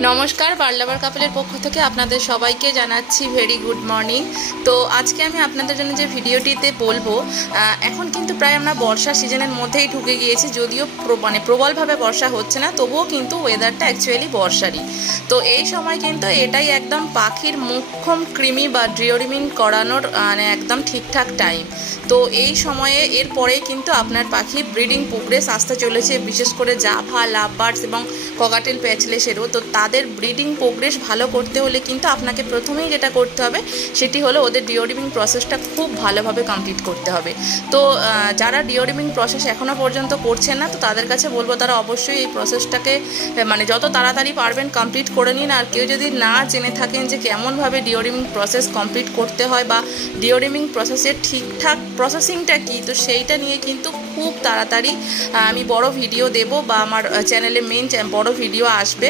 নমস্কার, বার্লাভার কাপলের পক্ষ থেকে আপনাদের সবাইকে জানাচ্ছি ভেরি গুড মর্নিং। তো আজকে আমি আপনাদের জন্য যে ভিডিওটিতে বলবো, এখন কিন্তু প্রায় আমরা বর্ষা সিজনের মধ্যেই ঢুকে গিয়েছি। যদিও প্রবলভাবে বর্ষা হচ্ছে না, তবুও কিন্তু ওয়েদারটা অ্যাকচুয়ালি বর্ষারই। তো এই সময় কিন্তু এটাই একদম পাখির মুখ্যম কৃমি বা ডিওরিমিং করানোর একদম ঠিকঠাক টাইম। তো এই সময়ে এরপরেই কিন্তু আপনার পাখি ব্রিডিং প্রোগ্রেস আসতে চলেছে, বিশেষ করে জাভা, লাভবার্ডস এবং ককাটেল প্যাচলেসেরও। তো তাদের ব্রিডিং প্রোগ্রেস ভালো করতে হলে কিন্তু আপনাকে প্রথমেই যেটা করতে হবে সেটি হলো ওদের ডিওরিমিং প্রসেসটা খুব ভালোভাবে কমপ্লিট করতে হবে। তো যারা ডিওরিমিং প্রসেস এখনও পর্যন্ত করছেন না, তো তাদের কাছে বলবো তারা অবশ্যই এই প্রসেসটাকে যত তাড়াতাড়ি পারবেন কমপ্লিট করে নিন। আর কেউ যদি না জেনে থাকেন যে কেমনভাবে ডিওরিমিং প্রসেস কমপ্লিট করতে হয় বা ডিওরিমিং প্রসেসের ঠিকঠাক প্রসেসিংটা কী, তো সেইটা নিয়ে কিন্তু খুব তাড়াতাড়ি আমি বড় ভিডিও দেব বা আমার চ্যানেলে বড় ভিডিও আসবে।